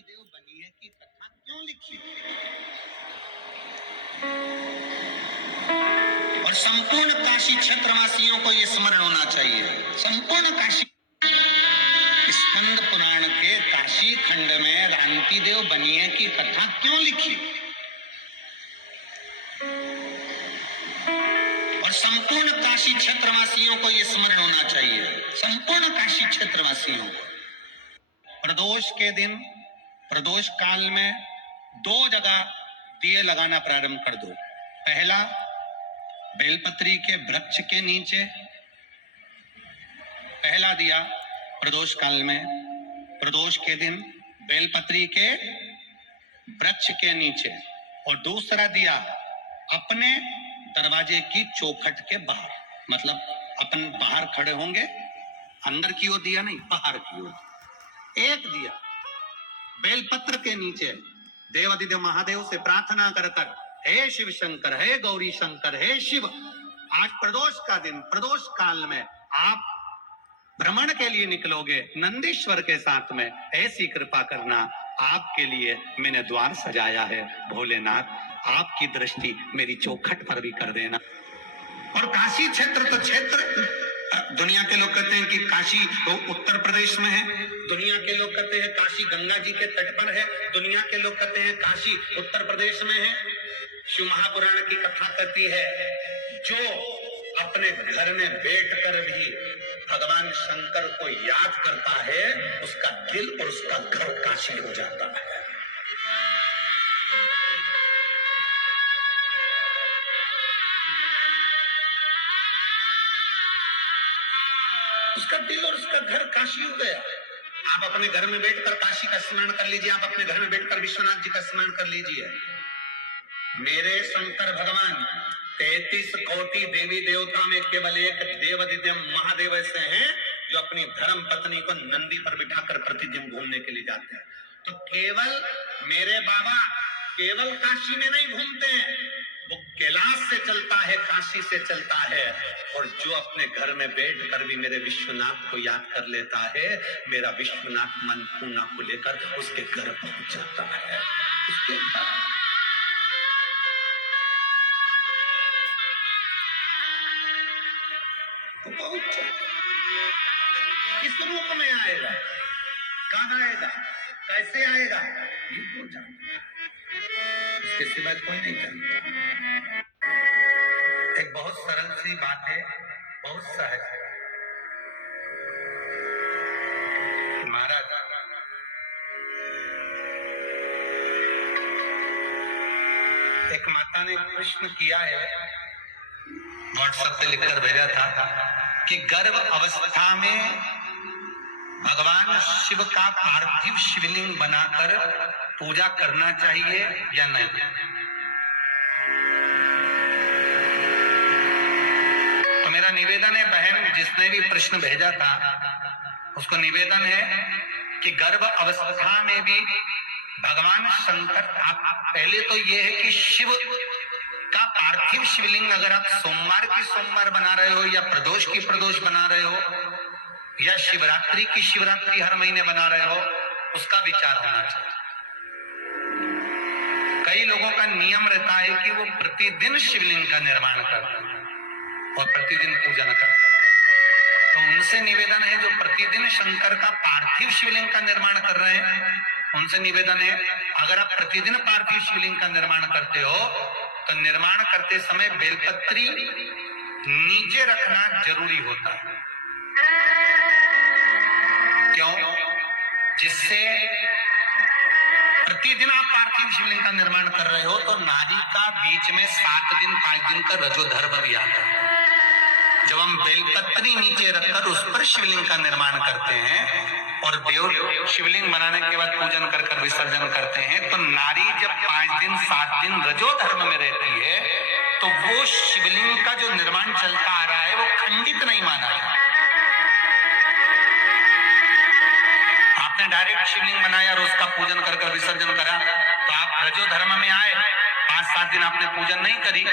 रांती देव बनिए की कथा क्यों लिखी और संपूर्ण काशी क्षेत्रवासियों को यह स्मरण होना चाहिए। संपूर्ण काशी स्कंद पुराण के काशी खंड में रांती देव बनिए की कथा क्यों लिखी और संपूर्ण काशी क्षेत्रवासियों को यह स्मरण होना चाहिए। संपूर्ण काशी क्षेत्रवासियों को प्रदोष के दिन प्रदोष काल में 2 जगह दिए लगाना प्रारंभ कर दो। पहला बेलपत्री के वृक्ष के नीचे पहला दिया प्रदोष काल में, प्रदोष के दिन बेलपत्री के वृक्ष के नीचे, और दूसरा दिया अपने दरवाजे की चौखट के बाहर, मतलब अपन बाहर खड़े होंगे, अंदर की ओर दिया नहीं, बाहर की ओर एक दिया बेलपत्र के नीचे देवादिदेव महादेव से प्रार्थना कर कर, हे शिव शंकर, हे गौरी शंकर, हे शिव, आज प्रदोष का दिन, प्रदोष काल में आप भ्रमण के लिए निकलोगे नंदीश्वर के साथ में, ऐसी कृपा करना, आपके लिए मैंने द्वार सजाया है भोलेनाथ, आपकी दृष्टि मेरी चौखट पर भी कर देना। और काशी क्षेत्र तो क्षेत्र, दुनिया के लोग कहते हैं कि काशी उत्तर प्रदेश में है, दुनिया के लोग कहते हैं काशी गंगा जी के तट पर है, दुनिया के लोग कहते हैं काशी उत्तर प्रदेश में है। शिव महापुराण की कथा कहती है, जो अपने घर में बैठकर भी भगवान शंकर को याद करता है, उसका दिल और उसका घर काशी हो जाता है। उसका दिल और उसका घर काशी हो गया। आप अपने घर में बैठकर काशी का स्मरण कर लीजिए, आप अपने घर में बैठकर विश्वनाथ जी का स्मरण कर लीजिए। मेरे शंकर भगवान 33 कोटि देवी देवता में केवल एक देवादिदेव महादेव ऐसे हैं जो अपनी धर्म पत्नी को नंदी पर बिठाकर प्रतिदिन घूमने के लिए जाते हैं। तो केवल मेरे बाबा केवल काशी में नहीं घूमते हैं, वो कैलाश से चलता है, काशी से चलता है। और जो अपने घर में बैठकर भी मेरे विश्वनाथ को याद कर लेता है, मेरा विश्वनाथ मन पूना को लेकर उसके घर पहुंच जाता है। उसके तो पहुंच जाता। किस रूप में आएगा, कब आएगा, कैसे आएगा, ये वो जानता है, इसके सिवा कोई नहीं जानता। एक बहुत सरल सी बात है, बहुत सहज है। महाराज एक माता ने प्रश्न किया है, व्हाट्सएप पे लिखकर भेजा था कि गर्भ अवस्था में भगवान शिव का पार्थिव शिवलिंग बनाकर पूजा करना चाहिए या नहीं। तो मेरा निवेदन है, बहन जिसने भी प्रश्न भेजा था उसको निवेदन है कि गर्भ अवस्था में भी भगवान शंकर, आप पहले तो यह है कि शिव का पार्थिव शिवलिंग अगर आप सोमवार की सोमवार बना रहे हो या प्रदोष की प्रदोष बना रहे हो या शिवरात्रि की शिवरात्रि हर महीने बना रहे हो, उसका विचार होना चाहिए। कई लोगों का नियम रहता है कि वो प्रतिदिन शिवलिंग का निर्माण करते हैं और प्रतिदिन पूजन करते हैं। तो उनसे निवेदन है जो प्रतिदिन शंकर का पार्थिव शिवलिंग का निर्माण कर रहे हैं, उनसे निवेदन है, अगर आप प्रतिदिन पार्थिव शिवलिंग का निर्माण करते हो तो निर्माण करते समय बेलपत्री नीचे रखना जरूरी होता है। क्यों? जिससे प्रतिदिन आप पार्थिव शिवलिंग का निर्माण कर रहे हो तो नारी का बीच में 7 दिन 5 दिन का रजोधर्म भी आता है। जब हम बेलपत्री नीचे रखकर उस पर शिवलिंग का निर्माण करते हैं और देव शिवलिंग बनाने के बाद पूजन कर कर विसर्जन करते हैं, तो नारी जब 5 दिन 7 दिन रजोधर्म में रहती है तो वो शिवलिंग का जो निर्माण चलता आ रहा है वो खंडित नहीं माना जाता। आपने डायरेक्ट शिवलिंग बनाया और उसका पूजन कर कर विसर्जन करा तो आप रजोधर्म में आए, 5-7 दिन आपने पूजन नहीं करी,